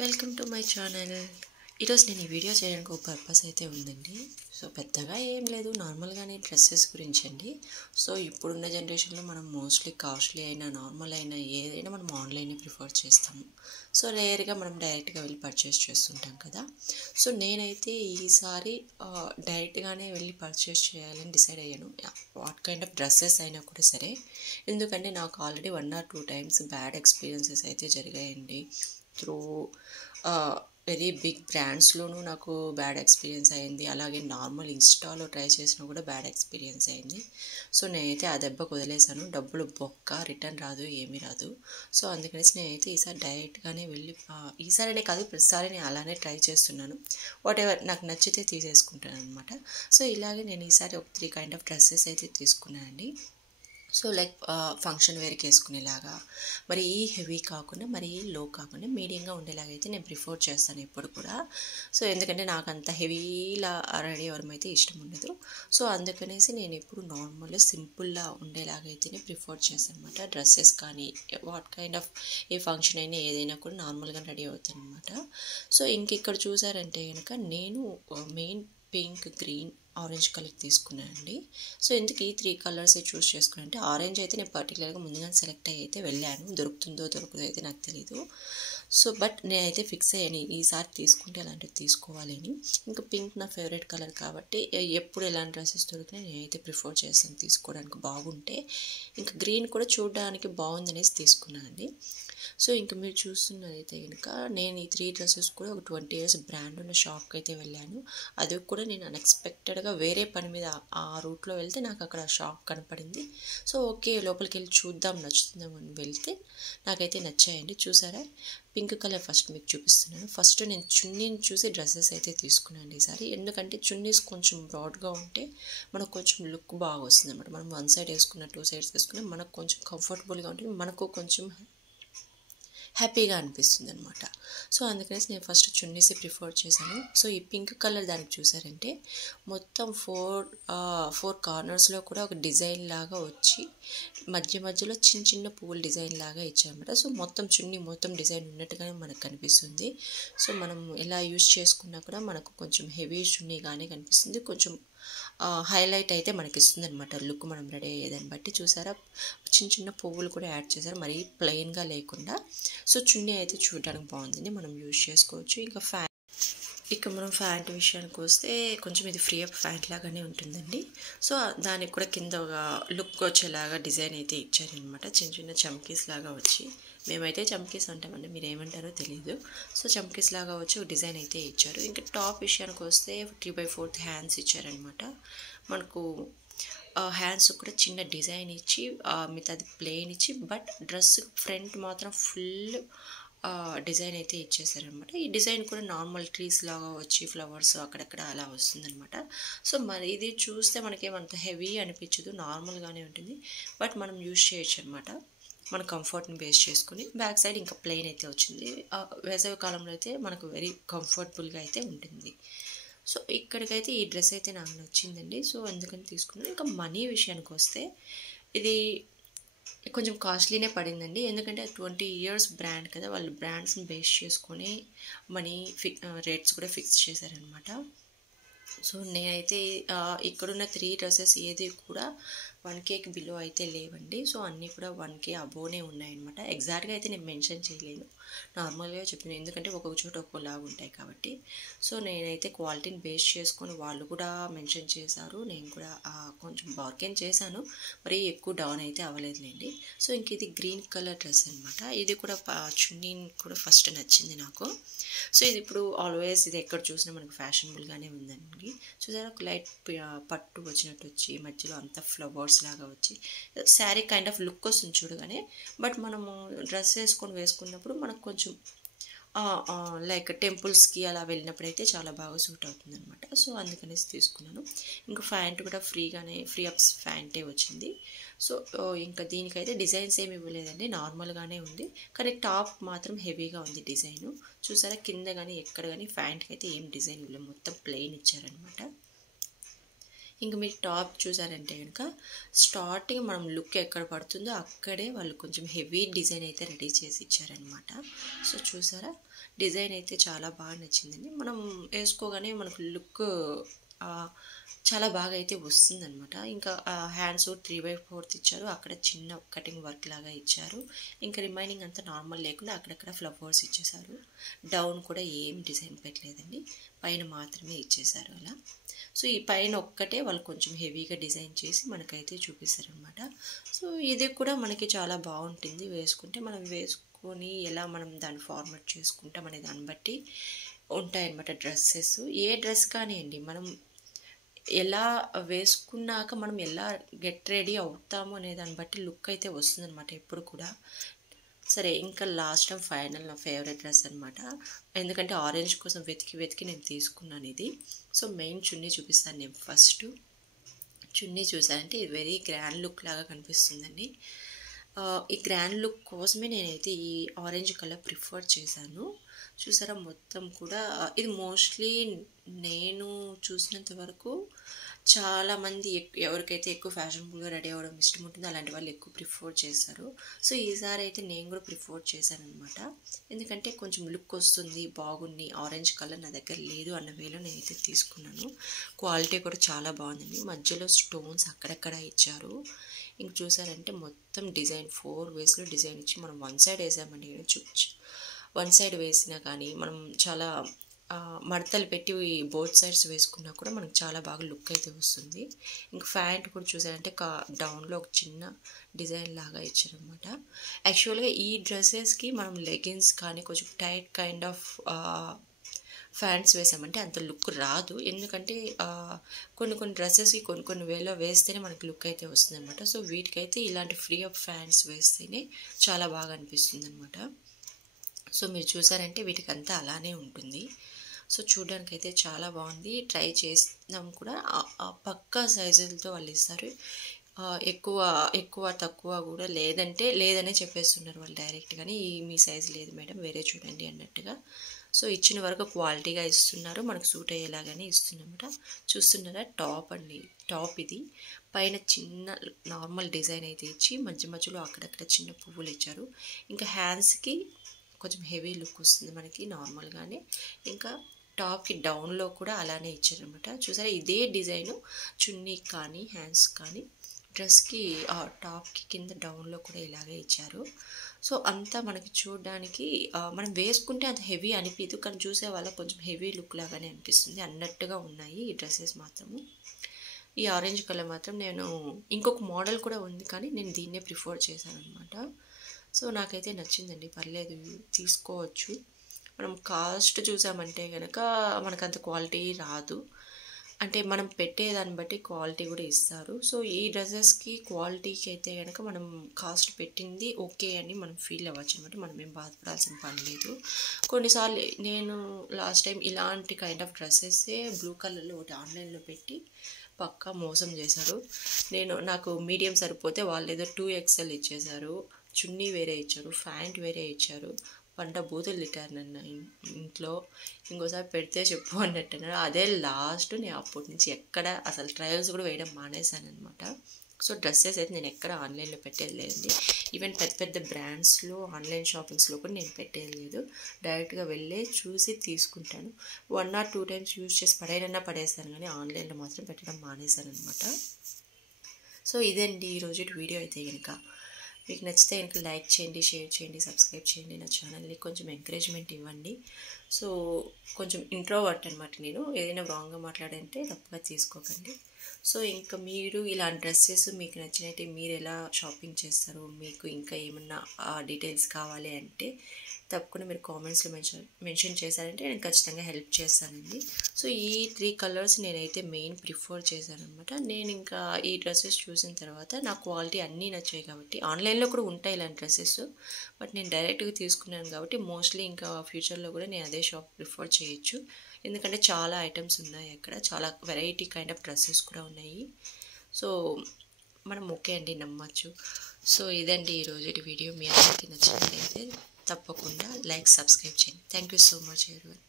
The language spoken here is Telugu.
Welcome to my channel. ఈరోజు నేను ఈ వీడియో చేయడానికి ఒక పర్పస్ అయితే ఉందండి. సో పెద్దగా ఏం లేదు, నార్మల్గానే డ్రెస్సెస్ గురించి అండి. సో ఇప్పుడున్న జనరేషన్లో మనం మోస్ట్లీ కాస్ట్లీ అయినా నార్మల్ అయినా ఏదైనా మనం ఆన్లైన్ ప్రిఫర్ చేస్తాము. సో రేర్గా మనం డైరెక్ట్గా వెళ్ళి పర్చేస్ చేస్తుంటాం కదా. సో నేనైతే ఈసారి డైరెక్ట్గానే వెళ్ళి పర్చేస్ చేయాలని డిసైడ్ అయ్యాను. వాట్ కైండ్ ఆఫ్ డ్రెస్సెస్ అయినా కూడా సరే, ఎందుకంటే నాకు already 1 or 2 times bad experiences అయితే జరిగాయండి. త్రూ వెరీ బిగ్ బ్రాండ్స్లోనూ నాకు బ్యాడ్ ఎక్స్పీరియన్స్ అయింది. అలాగే నార్మల్ ఇన్స్టాలో ట్రై చేసినా కూడా బ్యాడ్ ఎక్స్పీరియన్స్ అయింది. సో నేనైతే ఆ దెబ్బకు వదిలేసాను. డబ్బులు బొక్క, రిటర్న్ రాదు, ఏమీ రాదు. సో అందుకనేసి నేనైతే ఈసారి డైరెక్ట్గానే వెళ్ళి, ఈసారినే కాదు ప్రతిసారి నేను అలానే ట్రై చేస్తున్నాను. వాట్ ఎవర్ నాకు నచ్చితే తీసేసుకుంటాను అనమాట. సో ఇలాగే నేను ఈసారి ఒక 3 kind of డ్రెస్సెస్ అయితే తీసుకున్నానండి. సో లైక్ ఫంక్షన్ వేర్కి వేసుకునేలాగా, మరి ఈ హెవీ కాకుండా మరి లో కాకుండా మీడియంగా ఉండేలాగా అయితే నేను ప్రిఫర్ చేస్తాను ఎప్పుడు కూడా. సో ఎందుకంటే నాకు అంత హెవీలా రెడీ అవ్వడం అయితే ఇష్టం ఉండదు. సో అందుకనేసి నేను ఎప్పుడు నార్మల్ సింపుల్లా ఉండేలాగా అయితేనే ప్రిఫర్ చేస్తాను అనమాట. డ్రెస్సెస్ కానీ what kind of A function అయినా ఏదైనా కూడా నార్మల్గా రెడీ అవుతాను అనమాట. సో ఇంక ఇక్కడ చూసారంటే కనుక నేను main pink, green, orange colour తీసుకున్నానండి. సో ఎందుకు ఈ 3 కలర్స్ చూస్ చేసుకున్నాను అంటే, ఆరెంజ్ అయితే నేను పర్టికులర్గా ముందుగానే సెలెక్ట్ అయ్యి అయితే వెళ్ళాను. దొరుకుతుందో దొరుకుతుందో అయితే నాకు తెలీదు. సో బట్ నేనైతే ఫిక్స్ అయ్యాను ఈసారి తీసుకుంటే అలాంటివి తీసుకోవాలి అని. ఇంకా పింక్ నా ఫేవరెట్ కలర్ కాబట్టి ఎప్పుడు ఎలాంటి డ్రెస్సెస్ దొరికినా నేనైతే ప్రిఫర్ చేస్తాను తీసుకోవడానికి బాగుంటే. ఇంకా గ్రీన్ కూడా చూడడానికి బాగుంది అనేసి తీసుకున్నానండి. సో ఇంకా మీరు చూస్తున్నదైతే కనుక నేను ఈ 3 డ్రెస్సెస్ కూడా ఒక 20 years బ్రాండ్ ఉన్న షాప్కి అయితే వెళ్ళాను. అది కూడా నేను అన్ఎక్స్పెక్టెడ్గా వేరే పని మీద ఆ రూట్లో వెళ్తే నాకు అక్కడ షాప్ కనపడింది. సో ఓకే, లోపలికి వెళ్ళి చూద్దాం నచ్చుతుందాం అని వెళ్తే నాకైతే నచ్చాయండి. చూసారా, పింక్ కలర్ ఫస్ట్ మీకు చూపిస్తున్నాను. ఫస్ట్ నేను చున్నీని చూసి డ్రెస్సెస్ అయితే తీసుకున్నాను ఈసారి. ఎందుకంటే చున్నీస్ కొంచెం బ్రాడ్గా ఉంటే మనకు కొంచెం లుక్ బాగా వస్తుంది అనమాట. మనం 1 side వేసుకున్న 2 sides వేసుకున్నా మనకు కొంచెం కంఫర్టబుల్గా ఉంటుంది, మనకు కొంచెం హ్యాపీగా అనిపిస్తుంది అనమాట. సో అందుకనేసి నేను ఫస్ట్ చున్నీసే ప్రిఫర్ చేశాను. సో ఈ పింక్ కలర్ దానికి చూసారంటే మొత్తం 4 కార్నర్స్లో కూడా ఒక డిజైన్ లాగా వచ్చి మధ్యలో చిన్న చిన్న పువ్వుల డిజైన్ లాగా ఇచ్చారనమాట. సో మొత్తం చున్నీ మొత్తం డిజైన్ ఉన్నట్టుగానే మనకు కనిపిస్తుంది. సో మనం ఎలా యూజ్ చేసుకున్నా కూడా మనకు కొంచెం హెవీ చున్నీగానే కనిపిస్తుంది. కొంచెం హైలైట్ అయితే మనకి ఇస్తుంది అనమాట లుక్ మనం రెడీ అయ్యేదాన్ని బట్టి. చూసారా, చిన్న చిన్న పువ్వులు కూడా యాడ్ చేశారు, మరీ ప్లెయిన్గా లేకుండా. సో చున్నీ అయితే చూడడానికి బాగుంది, మనం యూజ్ చేసుకోవచ్చు. ఇక మనం ప్యాంట్ విషయానికి వస్తే కొంచెం ఇది ఫ్రీ అప్ ప్యాంట్ లాగానే ఉంటుందండి. సో దానికి కూడా కింద ఒక లుక్ వచ్చేలాగా డిజైన్ అయితే ఇచ్చారనమాట. చిన్న చిన్న చమ్కీస్ లాగా వచ్చి, మేమైతే చమ్కీస్ అంటామండి, మీరు ఏమంటారో తెలియదు. సో చమ్కీస్ లాగా వచ్చి ఒక డిజైన్ అయితే ఇచ్చారు. ఇంకా టాప్ విషయానికి వస్తే 3/4 హ్యాండ్స్ ఇచ్చారనమాట. మనకు హ్యాండ్స్ కూడా చిన్న డిజైన్ ఇచ్చి మిగతాది ప్లెయిన్ ఇచ్చి, బట్ డ్రెస్ ఫ్రంట్ మాత్రం ఫుల్ డిజైన్ అయితే ఇచ్చేసారనమాట. ఈ డిజైన్ కూడా నార్మల్ ట్రీస్ లాగా వచ్చి ఫ్లవర్స్ అక్కడక్కడ అలా వస్తుందన్నమాట. సో మరి ఇది చూస్తే మనకేమంత హెవీ అనిపించదు, నార్మల్గానే ఉంటుంది, బట్ మనం యూజ్ చేయొచ్చు అనమాట మన కంఫర్ట్ని బేస్ చేసుకుని. బ్యాక్ సైడ్ ఇంకా ప్లెయిన్ అయితే వచ్చింది. వేసవి కాలంలో అయితే మనకు వెరీ కంఫర్టబుల్గా అయితే ఉంటుంది. సో ఇక్కడికైతే ఈ డ్రెస్ అయితే నాకు నచ్చిందండి. సో అందుకని తీసుకున్నాను. ఇంకా మనీ విషయానికి వస్తే ఇది కొంచెం కాస్ట్లీనే పడిందండి. ఎందుకంటే 20 years బ్రాండ్ కదా, వాళ్ళు బ్రాండ్స్ని బేస్ చేసుకొని మనీ రేట్స్ కూడా ఫిక్స్ చేశారనమాట. సో నేనైతే ఇక్కడున్న 3 డ్రెస్సెస్ ఏది కూడా 1Kకి బిలో అయితే లేవండి. సో అన్నీ కూడా 1K అబోనే ఉన్నాయన్నమాట. ఎగ్జాక్ట్గా అయితే నేను మెన్షన్ చేయలేను, నార్మల్గా చెప్పిన, ఎందుకంటే ఒక్కొక్క చోట ఒక్కోలాగా ఉంటాయి కాబట్టి. సో నేనైతే క్వాలిటీని బేస్ చేసుకొని వాళ్ళు కూడా మెన్షన్ చేశారు, నేను కూడా కొంచెం బార్గెన్ చేశాను, మరి ఎక్కువ డౌన్ అయితే అవ్వలేదులేండి. సో ఇంక ఇది గ్రీన్ కలర్ డ్రెస్ అనమాట. ఇది కూడా చున్నీ కూడా ఫస్ట్ నచ్చింది నాకు. సో ఇది ఇప్పుడు ఆల్వేస్ ఇది ఎక్కడ చూసినా మనకు ఫ్యాషనబుల్గానే ఉందండి. చూసారా, ఒక లైట్ పట్టు వచ్చినట్టు వచ్చి మధ్యలో అంతా ఫ్లవర్స్ లాగా వచ్చి శారీ కైండ్ ఆఫ్ లుక్ వస్తుంది చూడగానే. బట్ మనము డ్రెస్ వేసుకున్నప్పుడు మనకు కొంచెం లైక్ టెంపుల్స్కి అలా వెళ్ళినప్పుడైతే చాలా బాగా సూట్ అవుతుంది అనమాట. సో అందుకనేసి తీసుకున్నాను. ఇంకా ప్యాంట్ కూడా ఫ్రీ అప్స్ ప్యాంటే వచ్చింది. సో ఇంకా దీనికైతే డిజైన్స్ ఏమి ఇవ్వలేదండి, నార్మల్గానే ఉంది, కానీ టాప్ మాత్రం హెవీగా ఉంది డిజైను. చూసారా, కింద కానీ ఎక్కడ కానీ ప్యాంట్కి అయితే ఏం డిజైన్ ఇవ్వలేదు, మొత్తం ప్లెయిన్ ఇచ్చారనమాట. ఇంక మీరు టాప్ చూసారంటే కనుక స్టార్టింగ్ మనం లుక్ ఎక్కడ పడుతుందో అక్కడే వాళ్ళు కొంచెం హెవీ డిజైన్ అయితే రెడీ చేసి ఇచ్చారనమాట. సో చూసారా, డిజైన్ అయితే చాలా బాగా నచ్చిందండి. మనం వేసుకోగానే మనకు లుక్ చాలా బాగా అయితే వస్తుందన్నమాట. ఇంకా హ్యాండ్స్ 3/4 ఇచ్చారు, అక్కడ చిన్న కటింగ్ వర్క్ లాగా ఇచ్చారు. ఇంకా రిమైనింగ్ అంతా నార్మల్ లేకుండా అక్కడక్కడ ఫ్లవర్స్ ఇచ్చేసారు. డౌన్ కూడా ఏం డిజైన్ పెట్టలేదండి, పైన మాత్రమే ఇచ్చేసారు అలా. సో ఈ పైన ఒక్కటే వాళ్ళు కొంచెం హెవీగా డిజైన్ చేసి మనకైతే చూపిస్తారనమాట. సో ఇది కూడా మనకి చాలా బాగుంటుంది వేసుకుంటే. మనం వేసుకొని ఎలా మనం దాన్ని ఫార్మాట్ చేసుకుంటాం అనే దాన్ని బట్టి ఉంటాయన్నమాట డ్రెస్సెస్. ఏ డ్రెస్ కానివ్వండి, మనం ఎలా వేసుకున్నాక మనం ఎలా గెట్ రెడీ అవుతాము అనే దాన్ని బట్టి లుక్ అయితే వస్తుందన్నమాట ఎప్పుడు కూడా. సరే, ఇంకా లాస్ట్ టైం ఫైనల్ నా ఫేవరెట్ డ్రెస్ అనమాట. ఎందుకంటే ఆరెంజ్ కోసం వెతికి నేను తీసుకున్నాను ఇది. సో మెయిన్ చున్నీ చూపిస్తాను నేను ఫస్ట్. చున్నీ చూసారంటే ఇది వెరీ గ్రాండ్ లుక్ లాగా కనిపిస్తుందండి. ఈ గ్రాండ్ లుక్ కోసమే నేనైతే ఈ ఆరెంజ్ కలర్ ప్రిఫర్ చేశాను. చూసారా, మొత్తం కూడా ఇది మోస్ట్లీ నేను చూసినంత వరకు చాలామంది ఎవరికైతే ఎక్కువ ఫ్యాషనబుల్గా రెడీ అవ్వడం ఇష్టం ఉంటుందో అలాంటి వాళ్ళు ఎక్కువ ప్రిఫర్ చేస్తారు. సో ఈసారి అయితే నేను కూడా ప్రిఫర్ చేశాను అనమాట. ఎందుకంటే కొంచెం లుక్ వస్తుంది, బాగుంది, ఆరెంజ్ కలర్ నా దగ్గర లేదు అన్న వేలో నేనైతే తీసుకున్నాను. క్వాలిటీ కూడా చాలా బాగుందండి. మధ్యలో స్టోన్స్ అక్కడక్కడ ఇచ్చారు. ఇంక చూసారంటే మొత్తం డిజైన్ 4 వేస్లో డిజైన్ ఇచ్చి మనం వన్ సైడ్ వేసామండి. వన్ సైడ్ వేసినా కానీ మనం చాలా మడతలు పెట్టి బోత్ సైడ్స్ వేసుకున్నా కూడా మనకు చాలా బాగా లుక్ అయితే వస్తుంది. ఇంకా ప్యాంట్ కూడా చూసారంటే డౌన్లో ఒక చిన్న డిజైన్ లాగా ఇచ్చారనమాట. యాక్చువల్గా ఈ డ్రెస్సెస్కి మనం లెగిన్స్ కానీ కొంచెం టైట్ కైండ్ ఆఫ్ ఫ్యాంట్స్ వేసామంటే అంత లుక్ రాదు. ఎందుకంటే కొన్ని డ్రెస్సెస్కి కొన్ని వేలో వేస్తేనే మనకి లుక్ అయితే వస్తుంది అనమాట. సో వీటికైతే ఇలాంటి ఫ్రీ అప్ ఫ్యాంట్స్ వేస్తేనే చాలా బాగా అనిపిస్తుంది అనమాట. సో మీరు చూసారంటే వీటికి అంతా అలానే ఉంటుంది. సో చూడడానికి అయితే చాలా బాగుంది. ట్రై చేసినాం కూడా. పక్కా సైజులతో వాళ్ళు ఇస్తారు. ఎక్కువ తక్కువ కూడా లేదనే చెప్పేస్తున్నారు వాళ్ళు డైరెక్ట్గానే. మీ సైజు లేదు మేడం, వేరే చూడండి అన్నట్టుగా. సో ఇచ్చిన వరకు క్వాలిటీగా ఇస్తున్నారు, మనకు సూట్ అయ్యేలాగానే ఇస్తున్నమాట. చూస్తున్నారా, టాప్ అండి. టాప్ ఇది పైన చిన్న నార్మల్ డిజైన్ అయితే ఇచ్చి మధ్యలో అక్కడక్కడ చిన్న పువ్వులు ఇచ్చారు. ఇంకా హ్యాండ్స్కి కొంచెం హెవీ లుక్ వస్తుంది మనకి నార్మల్గానే. ఇంకా టాప్కి డౌన్లో కూడా అలానే ఇచ్చారనమాట. చూసారా, ఇదే డిజైను చున్నీ కానీ హ్యాండ్స్ కానీ డ్రెస్కి టాప్కి కింద డౌన్లో కూడా ఇలాగే ఇచ్చారు. సో అంతా మనకి చూడడానికి మనం వేసుకుంటే అంత హెవీ అనిపించదు, కానీ చూసే వాళ్ళకి కొంచెం హెవీ లుక్ లాగానే అనిపిస్తుంది అన్నట్టుగా ఉన్నాయి ఈ డ్రెస్సెస్ మాత్రము. ఈ ఆరెంజ్ కలర్ మాత్రం నేను ఇంకొక మోడల్ కూడా ఉంది, కానీ నేను దీన్నే ప్రిఫర్ చేశాను అనమాట. సో నాకైతే నచ్చిందండి, పర్లేదు, తీసుకోవచ్చు. మనం కాస్ట్ చూసామంటే కనుక మనకు అంత క్వాలిటీ రాదు, అంటే మనం పెట్టేదాన్ని బట్టి క్వాలిటీ కూడా ఇస్తారు. సో ఈ డ్రెస్సెస్కి క్వాలిటీకి అయితే కనుక మనం కాస్ట్ పెట్టింది ఓకే అని మనం ఫీల్ అవ్వచ్చు అనమాట. మనం ఏం బాధపడాల్సిన పని లేదు. కొన్నిసార్లు నేను లాస్ట్ టైం ఇలాంటి కైండ్ ఆఫ్ డ్రెస్సెస్సే బ్లూ కలర్లో ఒకటి ఆన్లైన్లో పెట్టి పక్కా మోసం చేశారు. నాకు మీడియం సరిపోతే వాళ్ళు ఏదో 2XL ఇచ్చేశారు. చున్నీ వేరే ఇచ్చారు, ప్యాంట్ వేరే ఇచ్చారు. పంట బూతులు తిట్టారు నన్ను ఇంట్లో. ఇంకోసారి పెడితే చెప్పు అన్నట్టున్నారు. అదే లాస్ట్. నేను అప్పటి నుంచి ఎక్కడ అసలు ట్రయల్స్ కూడా వేయడం మానేశాను అనమాట. సో డ్రెస్సెస్ అయితే నేను ఎక్కడ ఆన్లైన్లో పెట్టేది లేదండి. ఈవెన్ పెద్ద బ్రాండ్స్లో ఆన్లైన్ షాపింగ్స్లో కూడా నేను పెట్టేది లేదు. డైరెక్ట్గా వెళ్ళే చూసి తీసుకుంటాను. 1 or 2 times యూజ్ చేసి పడేసాను, కానీ ఆన్లైన్లో మాత్రం పెట్టడం మానేశాను అనమాట. సో ఇదండి ఈరోజు వీడియో అయితే కనుక. మీకు నచ్చితే కనుక లైక్ చేయండి, షేర్ చేయండి, సబ్స్క్రైబ్ చేయండి. నా ఛానల్ని కొంచెం ఎంకరేజ్మెంట్ ఇవ్వండి. సో కొంచెం ఇంట్రోవర్ట్ అనమాట నేను. ఏదైనా రాంగ్గా మాట్లాడంటే తప్పుగా తీసుకోకండి. సో ఇంకా మీరు ఇలాంటి డ్రెస్సెస్ మీకు నచ్చినట్టు మీరు ఎలా షాపింగ్ చేస్తారు, మీకు ఇంకా ఏమన్నా డీటెయిల్స్ కావాలి అంటే తప్పకుండా మీరు కామెంట్స్లో మెన్షన్ చేశారంటే నేను ఖచ్చితంగా హెల్ప్ చేస్తానండి. సో ఈ 3 కలర్స్ నేనైతే మెయిన్ ప్రిఫర్ చేశాను అనమాట. నేను ఇంకా ఈ డ్రెస్సెస్ చూసిన తర్వాత నా క్వాలిటీ అన్నీ నచ్చాయి కాబట్టి, ఆన్లైన్లో కూడా ఉంటాయి ఇలాంటి డ్రెస్సెస్, బట్ నేను డైరెక్ట్గా తీసుకున్నాను కాబట్టి మోస్ట్లీ ఇంకా ఫ్యూచర్లో కూడా నేను అదే షాప్ ప్రిఫర్ చేయొచ్చు. ఎందుకంటే చాలా ఐటమ్స్ ఉన్నాయి అక్కడ, చాలా వెరైటీ కైండ్ ఆఫ్ డ్రెస్సెస్ కూడా ఉన్నాయి. సో మనం ఓకే అండి, నమ్మచ్చు. సో ఇదండి ఈరోజు వీడియో. మీ అందరికీ నచ్చినట్లయితే తప్పకుండా లైక్, సబ్స్క్రైబ్ చేయండి. Thank you so much everyone.